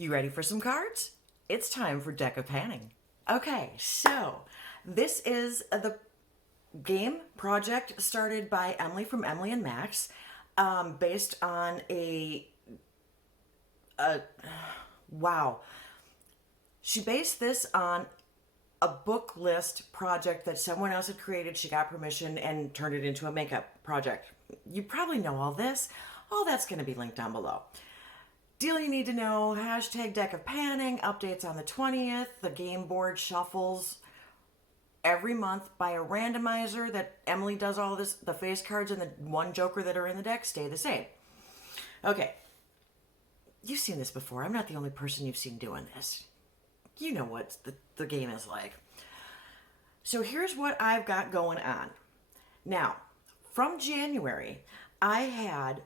You ready for some cards? It's time for deck of panning. Okay, so this is the game project started by Emily from Emily and Max, based on wow. She based this on a book list project that someone else had created. She got permission and turned it into a makeup project. You probably know all this. All that's going to be linked down below. Deal you need to know, hashtag deck of panning, updates on the 20th, the game board shuffles every month by a randomizer that Emily does all this, the face cards and the one joker that are in the deck stay the same. Okay, you've seen this before. I'm not the only person you've seen doing this. You know what the game is like. So here's what I've got going on. Now, from January, I had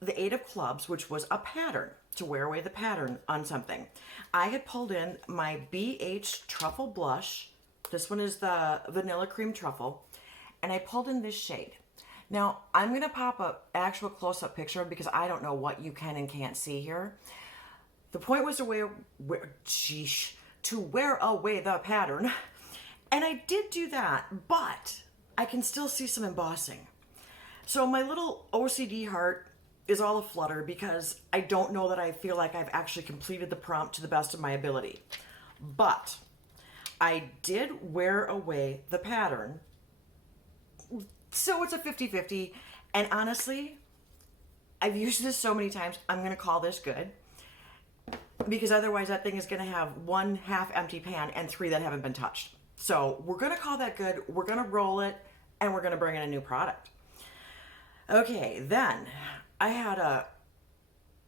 the 8 of clubs, which was a pattern, to wear away the pattern on something. I had pulled in my BH Truffle Blush. This one is the Vanilla Cream Truffle. And I pulled in this shade. Now, I'm going to pop an actual close-up picture because I don't know what you can and can't see here. The point was to wear away the pattern. And I did do that, but I can still see some embossing. So my little OCD heart is all aflutter because I don't know that I feel like I've actually completed the prompt to the best of my ability. But I did wear away the pattern. So it's a 50-50. And honestly, I've used this so many times, I'm going to call this good. Because otherwise that thing is going to have 1 half empty pan and 3 that haven't been touched. So we're going to call that good. We're going to roll it and we're going to bring in a new product. Okay, then I had a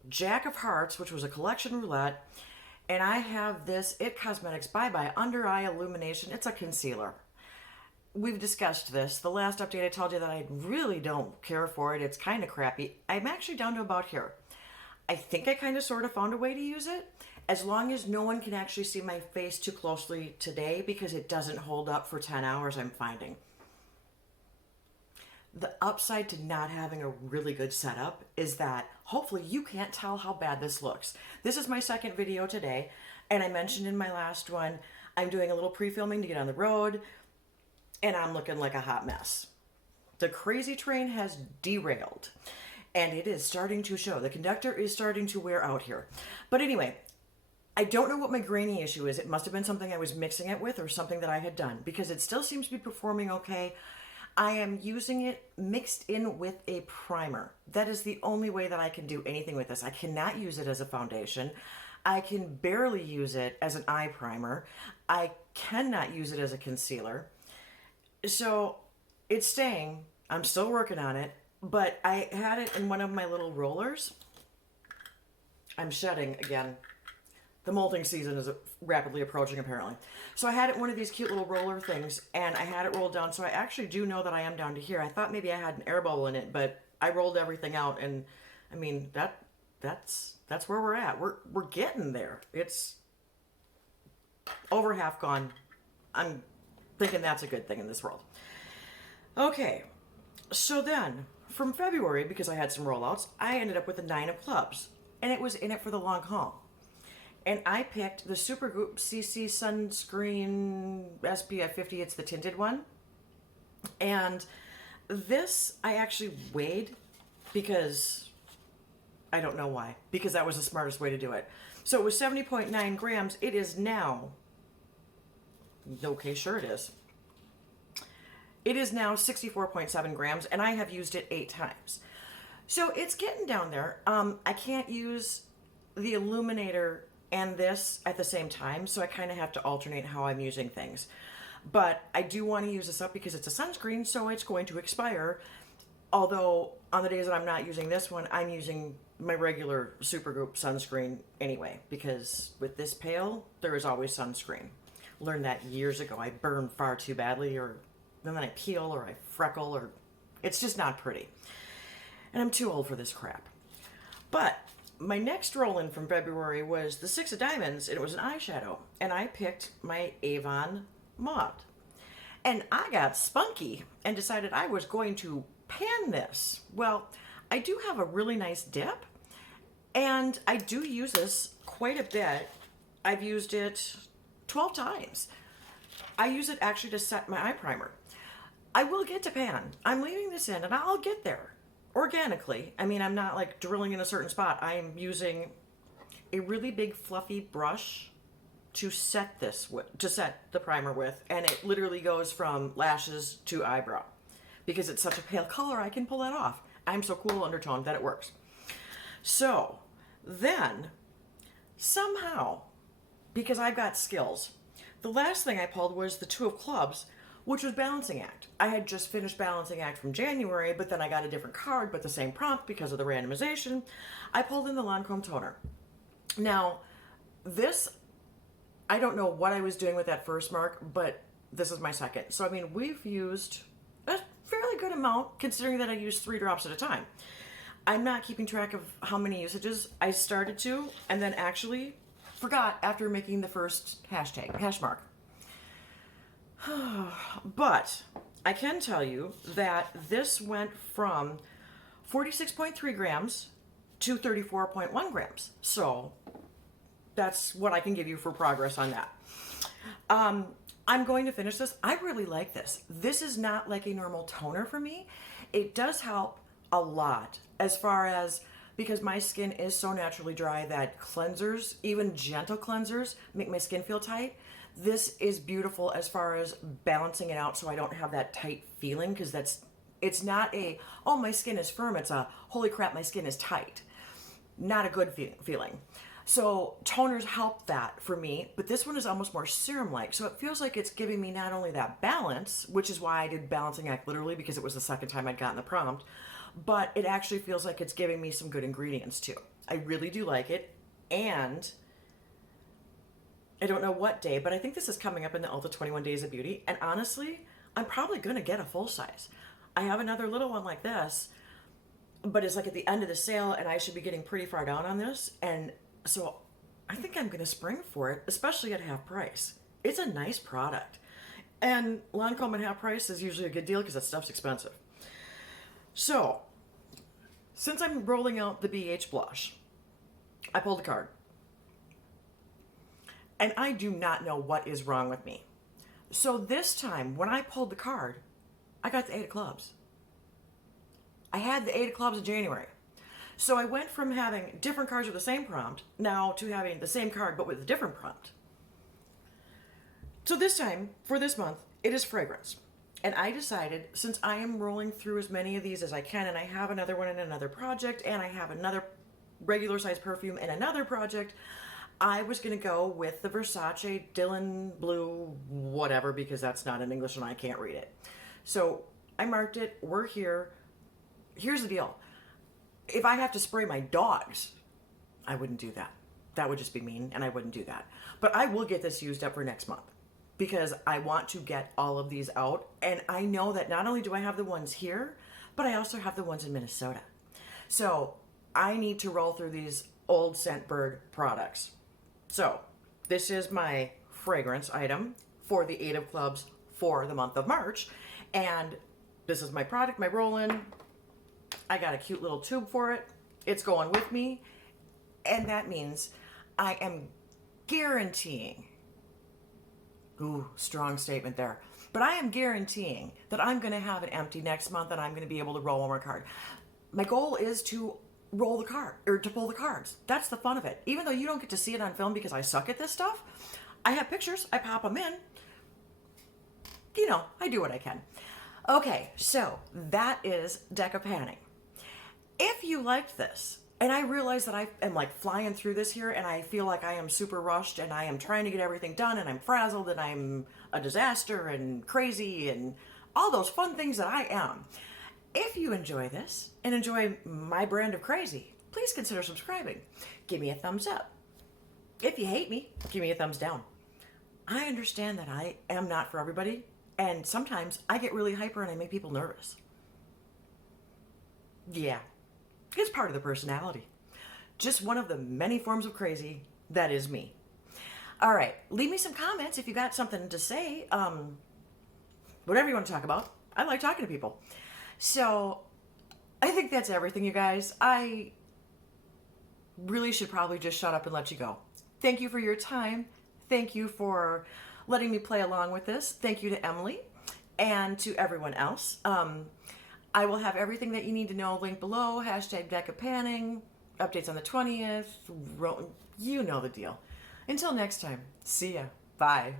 Jack of Hearts, which was a collection roulette, and I have this IT Cosmetics Bye Bye Under Eye Illumination. It's a concealer. We've discussed this. The last update I told you that I really don't care for it. It's kind of crappy. I'm actually down to about here. I think I kind of sort of found a way to use it, as long as no one can actually see my face too closely today, because it doesn't hold up for 10 hours, I'm finding. The upside to not having a really good setup is that hopefully you can't tell how bad this looks. This is my second video today, and I mentioned in my last one, I'm doing a little pre-filming to get on the road, and I'm looking like a hot mess. The crazy train has derailed, and it is starting to show. The conductor is starting to wear out here. But anyway, I don't know what my grainy issue is. It must have been something I was mixing it with or something that I had done, because it still seems to be performing okay. I am using it mixed in with a primer. That is the only way that I can do anything with this. I cannot use it as a foundation. I can barely use it as an eye primer. I cannot use it as a concealer. So it's staying. I'm still working on it, but I had it in one of my little rollers. I'm shedding again. The molting season is rapidly approaching, apparently. So I had it in one of these cute little roller things, and I had it rolled down, so I actually do know that I am down to here. I thought maybe I had an air bubble in it, but I rolled everything out, and I mean, that's where we're at. We're getting there. It's over half gone. I'm thinking that's a good thing in this world. Okay, so then, from February, because I had some rollouts, I ended up with a 9 of clubs, and it was in it for the long haul. And I picked the Supergoop CC Sunscreen SPF 50. It's the tinted one. And this I actually weighed because I don't know why. Because that was the smartest way to do it. So it was 70.9 grams. It is now, okay, sure it is. It is now 64.7 grams, and I have used it 8 times. So it's getting down there. I can't use the illuminator and this at the same time, so I kind of have to alternate how I'm using things. But I do want to use this up because it's a sunscreen, so it's going to expire. Although on the days that I'm not using this one, I'm using my regular Supergoop sunscreen anyway, because with this pail, there is always sunscreen. Learned that years ago. I burn far too badly, or then I peel, or I freckle, or it's just not pretty. And I'm too old for this crap. But my next roll-in from February was the 6 of Diamonds, and it was an eyeshadow. And I picked my Avon Mauve. And I got spunky and decided I was going to pan this. Well, I do have a really nice dip, and I do use this quite a bit. I've used it 12 times. I use it actually to set my eye primer. I will get to pan. I'm leaving this in and I'll get there organically. I mean, I'm not like drilling in a certain spot. I'm using a really big fluffy brush to set the primer with, and it literally goes from lashes to eyebrow. Because it's such a pale color, I can pull that off. I'm so cool undertone that it works. So then somehow, because I've got skills, the last thing I pulled was the Two of Clubs, which was Balancing Act. I had just finished Balancing Act from January, but then I got a different card, but the same prompt because of the randomization. I pulled in the Lancome toner. Now, this, I don't know what I was doing with that first mark, but this is my second. So, I mean, we've used a fairly good amount, considering that I use 3 drops at a time. I'm not keeping track of how many usages I started to, and then actually forgot after making the first hash mark. But I can tell you that this went from 46.3 grams to 34.1 grams. So that's what I can give you for progress on that. I'm going to finish this. I really like this. This is not like a normal toner for me. It does help a lot as far as, because my skin is so naturally dry that cleansers, even gentle cleansers, make my skin feel tight. This is beautiful as far as balancing it out so I don't have that tight feeling, because it's not a, oh, my skin is firm. It's a, holy crap, my skin is tight. Not a good feeling. So toners help that for me, but this one is almost more serum-like. So it feels like it's giving me not only that balance, which is why I did Balancing Act literally, because it was the second time I'd gotten the prompt, but it actually feels like it's giving me some good ingredients too. I really do like it. And I don't know what day, but I think this is coming up in the Ulta 21 Days of Beauty. And honestly, I'm probably going to get a full size. I have another little one like this, but it's like at the end of the sale, and I should be getting pretty far down on this. And so I think I'm going to spring for it, especially at half price. It's a nice product. And Lancome at half price is usually a good deal because that stuff's expensive. So, since I'm rolling out the BH blush, I pulled a card. And I do not know what is wrong with me. So this time, when I pulled the card, I got the 8 of Clubs. I had the 8 of Clubs in January. So I went from having different cards with the same prompt, now to having the same card but with a different prompt. So this time, for this month, it is fragrance. And I decided, since I am rolling through as many of these as I can, and I have another one in another project, and I have another regular size perfume in another project, I was going to go with the Versace Dylan Blue whatever, because that's not in English and I can't read it. So I marked it. We're here. Here's the deal. If I have to spray my dogs, I wouldn't do that. That would just be mean, and I wouldn't do that. But I will get this used up for next month, because I want to get all of these out. And I know that not only do I have the ones here, but I also have the ones in Minnesota. So I need to roll through these old Scentbird products. So this is my fragrance item for the 8 of Clubs for the month of March. And this is my product, my roll-in. I got a cute little tube for it. It's going with me. And that means I am guaranteeing, ooh, strong statement there, but I am guaranteeing that I'm going to have it empty next month and I'm going to be able to roll one more card. My goal is to roll the card, or to pull the cards. That's the fun of it. Even though you don't get to see it on film because I suck at this stuff, I have pictures, I pop them in. You know, I do what I can. Okay, so that is deckofpanning. If you liked this, and I realize that I am like flying through this here and I feel like I am super rushed and I am trying to get everything done and I'm frazzled and I'm a disaster and crazy and all those fun things that I am. If you enjoy this and enjoy my brand of crazy, please consider subscribing. Give me a thumbs up. If you hate me, give me a thumbs down. I understand that I am not for everybody, and sometimes I get really hyper and I make people nervous. Yeah, it's part of the personality. Just one of the many forms of crazy that is me. All right, leave me some comments if you got something to say. Whatever you want to talk about. I like talking to people. So I think that's everything, you guys. I really should probably just shut up and let you go. Thank you for your time. Thank you for letting me play along with this. Thank you to Emily and to everyone else. I will have everything that you need to know linked below. Hashtag deckofpanning, updates on the 20th. You know the deal. Until next time, see ya. Bye.